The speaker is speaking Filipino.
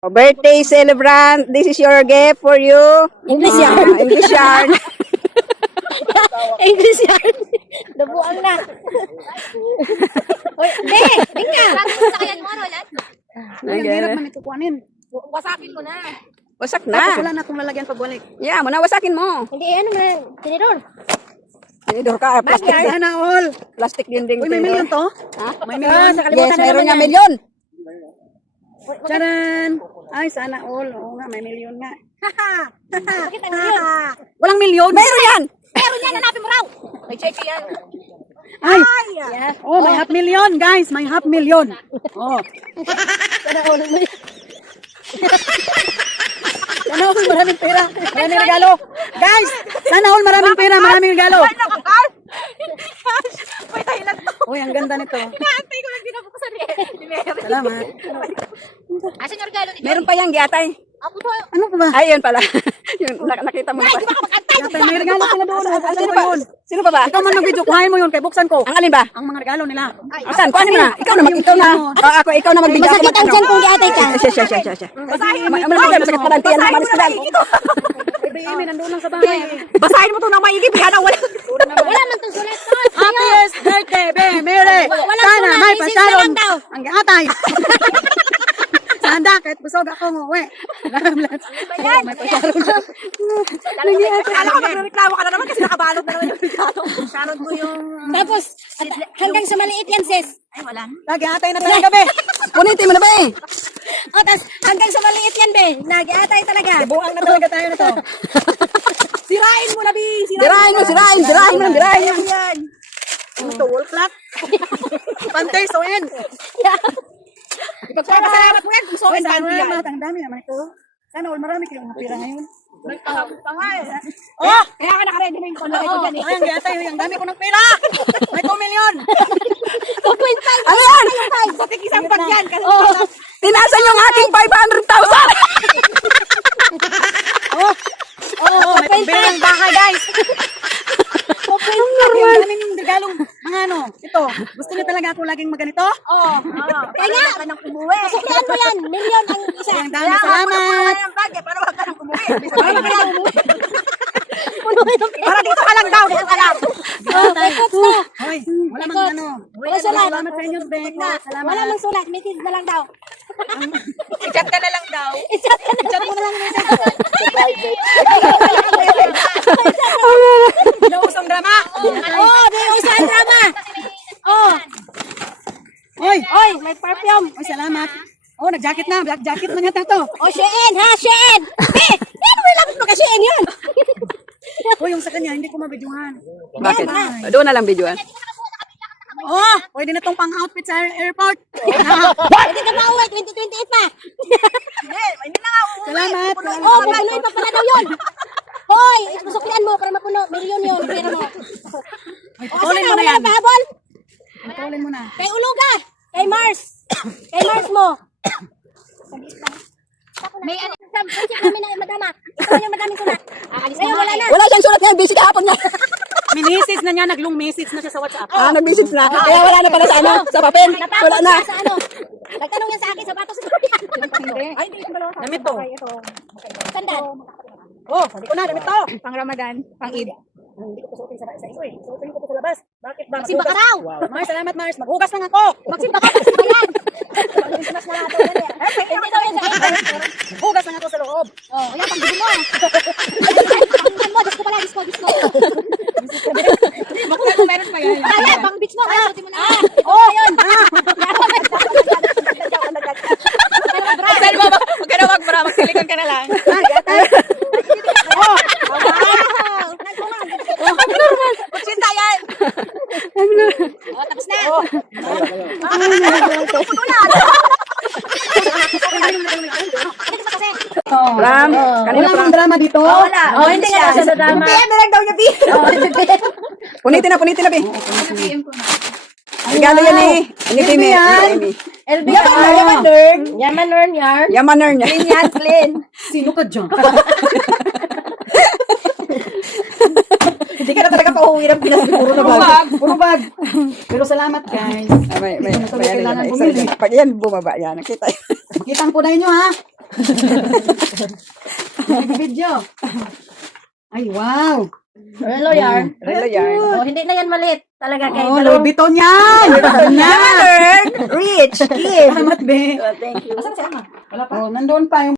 Birthday celebrant, this is your gift for you. English yarn. English yarn. English yarn. Dabuang na. Hoy, be, tingka. Sa kaya mo, Roland? Ang hirap man ito kuhanin. Wasakin ko na. Wasak Tapos na. wala na itong lalagyan pagbalik. Yeah, muna wasakin mo. Hindi, ano na, tinidor. Tinidor ka, plastic. Sana all. Plastic din din. Uy, may million to? Ha? May million. Yes, mayroon nga milyon. Charan! Ay, sana all. Oo nga, may million nga. Bakit ang yun? Walang million? Mayroon yan. Meron yan, hanapin mo raw. May cheche yan. Ay! Oh, may half million, guys. May half million. Oh. Sana all mo yun. Sana all maraming pera. Maraming regalo. Guys, sana all maraming pera. Maraming regalo. May dahilan to. Uy, ang ganda nito. Inaantay ko lang dinabukasan eh. Ni Mary. Salamat. Asan yung regalo ni Meron pa yan, giatay. Ako to. Ano pa ba? Ay, yun pala. Yun, nakita mo na Ay, pa. di ba ka mag-antay? Yatay, may regalo sila doon. Buksan Sino ko pa? yun. Sino pa ba? Ikaw man mag-video. Kuhain mo yun. Kaya buksan ko. Ang alin ba? Ang mga regalo nila. Asan? Kuhanin mo na. Ikaw na, ikaw na. Ako, ikaw na magbigay. Masakit ang tiyan kung giatay ka. Siya. Masakit pa lang tiyan. Malis ka lang. Baby, nandun lang sa bahay. Basahin mo to na maigip. Yan ang wala. Wala man itong sulat ko. Happiest birthday, be, Mary. Walang Sana sulat, may message na pasaron. lang daw. Ang atay. Sanda, kahit busog ako mo, we. May pasaron. Kala ko magreklamo ka na naman kasi nakabalot na naman yung regalo. Sharon mo yung... Tapos, hanggang sa maliit yan, sis. Ay, wala. Lagi atay na talaga, be. Punitin mo na ba eh? O, tapos, hanggang sa maliit yan, be. Nagiatay talaga. Buang na talaga tayo na to. Sirain mo na, Bi. Sirain mo. Yan. Ito, wall clock. Pantay, so end. Ipagpapasalamat mo yan kung so Uy, and salamat. Ang dami naman ito. Sana all marami kayong mapira ngayon. Oh! Kaya ka nakaredy mo yung panlaki ko dyan eh. Ay, ang gatay, ang dami ko ng pera. May 2 million. 2.5. Ano yan? Patik isang pag yan. Kasi Tinasan yung aking 500,000! Oh, may pambira ng bahay, guys. Ang dami yung regalong mga ano. Ito, gusto niyo talaga ako laging maganito? Oo. Kaya nga, ka nang umuwi. suklian mo yan. Million ang isa. Ang dami, salamat. Ang bagay, para wag ka nang umuwi. Para dito ka lang daw, dito ka lang. May quotes na. Hoy, wala mang ano. Wala sulat. Salamat sa inyo, Bek. Salamat. Wala mang sulat. Message na lang daw. I-chat ka na lang daw. Chat mo na lang yung Nausong drama. Oh, may isang drama. Oh, Hoy, oy, may perfume. hoy, salamat. Oh, nag-jacket na. Black jacket na yata to. Oh, Shein, ha, Shein. Ano mo lapit mo ka Shein yun? Hoy, yung sa kanya, hindi ko mabidyuhan. Bakit? Doon na lang videoan. Oh, pwede na tong pang-outfit sa airport. Hindi ka mauwi, 2028 pa. Hindi na nga umuwi. Salamat. Oh, pupunoy pa pala daw yun. Hoy, suklian mo para mapuno. Million yun, pera mo. Putulin mo na Wala yan. na pahabol? Putulin mo na. Kay Uluga. Kay Mars. Kay Mars mo. May ano. Subject namin na madama. Ito yung madaming sulat. Ngayon wala na. Wala siyang sulat yan, busy kahapon nga. Minisis na niya, naglong message na siya sa WhatsApp. Nag-message na. Kaya wala na pala sa ano, sa papel. Wala Natakot na. siya sa ano. Nagtanong yan sa akin, sapatos ko yan. Ay, hindi ko dalawa. Damit to. Sandal. Oh, sabi ko na, damit to. Pang Ramadan, pang Eid. Hindi ko to suotin sa iyo eh. Suotin ko to sa labas. Bakit ba? Magsimba ka raw. Mars, salamat Mars. Maghugas lang ako. Magsimba ka, magsimba yan. Magsimba na ito. Hindi daw yan sa akin. Hugas lang ako sa loob. Oh, yan, panggulin mo. Pang mo, disco pala, disco. Bakit meron pa yan? Kaya, pang beach mo, kaya suotin mo na. Oh, yun. Saan ba? Huwag ka na magbara, magsilikon ka na lang. Wow. Magsinta yan. Oh, tapos na. Ram, kanina Wala pa. kang drama dito. Wala. Oh, hindi ka sa drama. Kaya na lang daw niya, Bi. Punitin na, Bi. Regalo yan eh. Ano kay Amy? LB Yaman yar. Yamaner niya. Yan, clean. Sino ka dyan? Hindi ka na talaga pauwi ng Pinas. Puro na bag. Puro bag. Pero salamat guys. May ano yan. Pag yan bumaba yan. Nakita. Kitang po na inyo ha. Video. Ay, wow. Relo yarn. Relo yarn. Oh, hindi na yan malit. Talaga kayo. Oh, Louis Vuitton yan. Learn! Rich! Give! Salamat, be. Thank you. Asan si Ama? Wala pa? Oh, nandoon pa yung